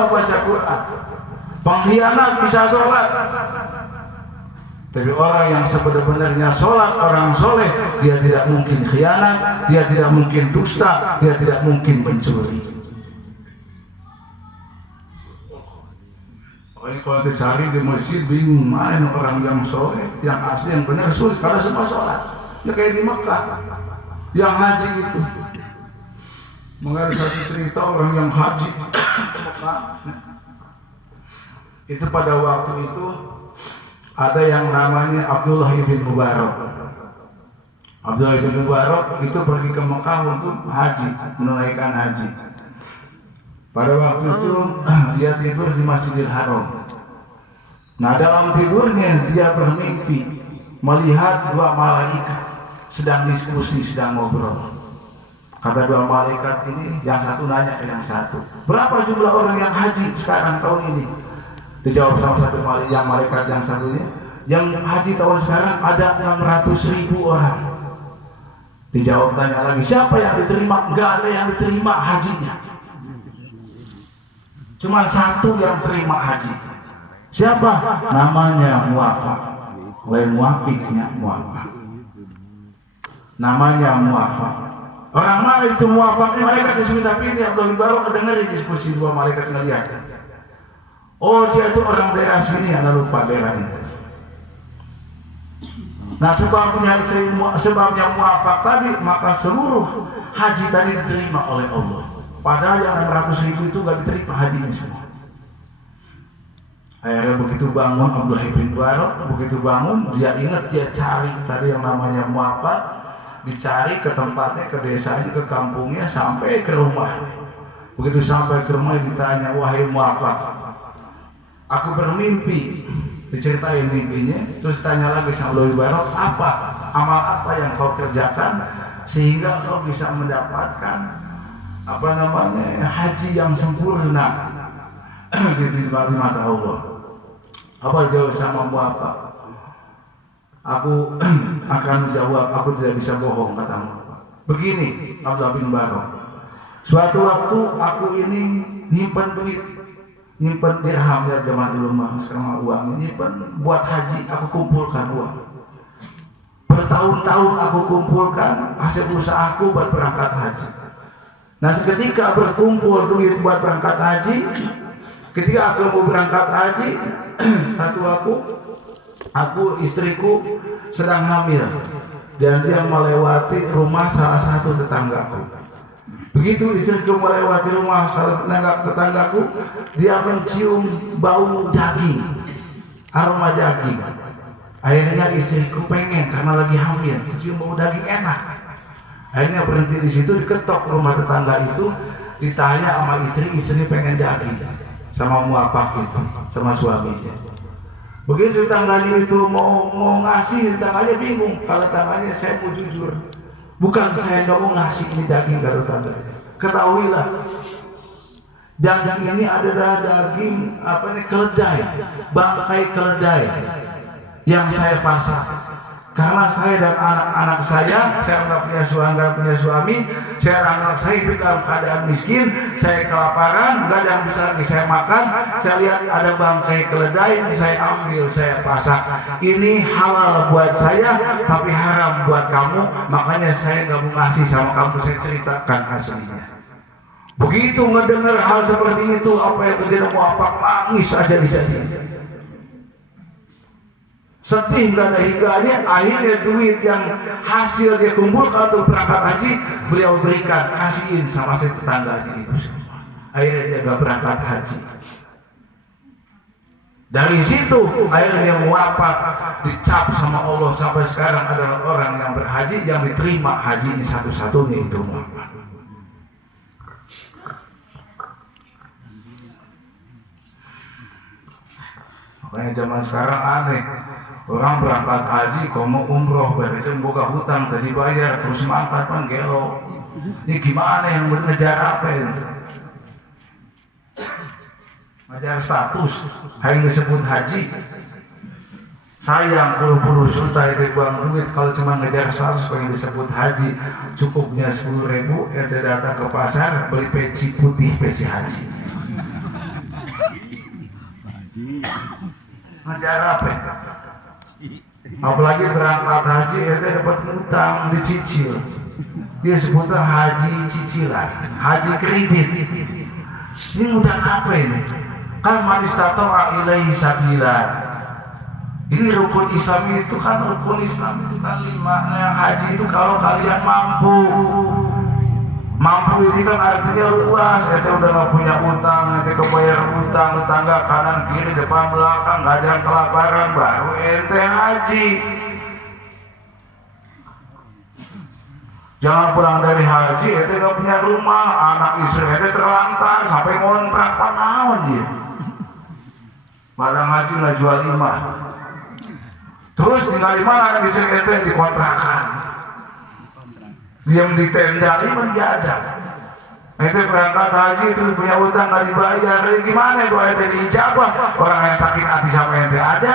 juga baca Quran. Pengkhianat bisa sholat. Tapi orang yang sebenarnya sholat, orang soleh, dia tidak mungkin khianat, dia tidak mungkin dusta, dia tidak mungkin mencuri. Kalau dicari di masjid bingung mana orang yang soleh, yang asli, yang benar, sulit karena semua sholat. Ya kayak di Mekah, yang haji itu. Mengenai satu cerita orang yang haji itu pada waktu itu ada yang namanya Abdullah bin Mubarak. Abdullah bin Mubarak itu pergi ke Mekah untuk haji, menunaikan haji. Pada waktu itu dia tidur di Masjidil Haram. Nah, dalam tidurnya dia bermimpi melihat dua malaikat sedang diskusi, sedang ngobrol. Kata dua malaikat ini, yang satu nanya ke yang satu, berapa jumlah orang yang haji sekarang tahun ini? Dijawab sama satu malaikat yang satunya, yang haji tahun sekarang ada 600.000 orang. Dijawab tanya lagi, siapa yang diterima? Enggak ada yang diterima hajinya. Cuma satu yang terima haji. Siapa? Namanya Muwafaq. Lain muafiknya Muwafaq. Namanya Muwafaq. Orang mana itu Muwafaq? Ini malaikat disebut, tapi ini Abdul baru dengerin diskusi dua malaikat ngeliat. Oh, dia itu orang daerah sini, anda lupa daerahnya. Nah, sebabnya Muwafaq tadi, maka seluruh haji tadi diterima oleh Allah. Padahal yang 600.000 itu gak diterima hajinya semua. Akhirnya begitu bangun Abdullah bin Mubarak, begitu bangun dia ingat, dia cari tadi yang namanya Muwafaq, dicari ke tempatnya, ke desanya, ke kampungnya, sampai ke rumah. Begitu sampai ke rumah ditanya, wahai Muwafaq, aku bermimpi, diceritain mimpinya, terus tanya lagi sama Abdullah bin Mubarak, apa amal apa yang kau kerjakan sehingga kau bisa mendapatkan apa namanya haji yang sempurna di mata Allah. Apa jawab sama Muwafaq? Aku akan menjawab, aku tidak bisa bohong, kata Muwafaq. Begini Abdullah bin Mubarak, suatu waktu aku ini nyimpen duit, nyimpen dirham ya zaman dulu mah, sama uang nyimpen buat haji, aku kumpulkan uang. Bertahun-tahun aku kumpulkan hasil usahaku buat berangkat haji. Nah, seketika berkumpul duit buat berangkat haji, ketika aku mau berangkat haji, aku istriku sedang hamil dan dia melewati rumah salah satu tetanggaku. Begitu istriku melewati rumah salah tetanggaku, dia mencium bau daging, aroma daging. Akhirnya istriku pengen karena lagi hamil, mencium bau daging enak. Akhirnya berhenti di situ, diketok rumah tetangga itu, ditanya sama istri pengen daging sama Muwafaq itu, sama suaminya. Begitu tetangganya itu mau ngasih, tetangganya bingung. Kalau tetangganya, saya mau jujur, bukan saya nggak mau ngasih ini daging ke tetangganya. Ketahuilah, daging ini adalah daging keledai, bangkai keledai yang saya pasang. Karena saya dan anak-anak saya nggak punya suami, saya anak saya itu dalam keadaan miskin, saya kelaparan, nggak ada yang bisa lagi saya makan. Saya lihat ada bangkai keledai, saya ambil, saya pasang. Ini halal buat saya, tapi haram buat kamu. Makanya saya nggak mau ngasih sama kamu, saya ceritakan aslinya. Begitu mendengar hal seperti itu, apa yang terjadi? Muwafaq nangis aja dijadiin. Sedih gak ada hingganya. Akhirnya duit yang hasil dia kumpulkan untuk berangkat haji, beliau berikan, kasihin sama si tetangganya itu semua. Akhirnya dia gak berangkat haji. Dari situ akhirnya Muwafaq dicap sama Allah, sampai sekarang adalah orang yang berhaji yang diterima haji satu-satunya itu Muwafaq. Makanya zaman sekarang aneh. Orang berangkat haji, kau mau umroh, berarti buka hutang, tadi bayar, terus mangkat kan gelo. Ini gimana yang ngejar apa itu? Ngejar status, hanya disebut haji. Sayang puluh juta itu buang duit kalau cuma ngejar status yang disebut haji. Cukupnya 10.000, ente datang ke pasar beli peci putih, peci haji. ngajar apa? Apalagi berangkat haji itu dapat utang dicicil. Dia sebutnya haji cicilan, haji kredit. Ini udah apa ini? Kan manis tato ilaihi sabila. Ini rukun Islam itu kan 5. Yang haji itu kalau kalian mampu. Mampu ini kan artinya luas. Ente udah gak punya utang, ente kebayar utang, tetangga kanan kiri depan belakang, gak ada yang kelaparan, baru ente haji. Jangan pulang dari haji, ente gak punya rumah, anak istri ente terlantar sampai ngontrak panawan dia. Padang haji nggak jual 5. Terus tinggal di mana anak istri ente dikontrakan. Diam di tenda ini menjadak. Ente berangkat haji itu punya utang nggak dibayar. Gimana doa ente diijabah? Orang yang sakit hati sama ente ada.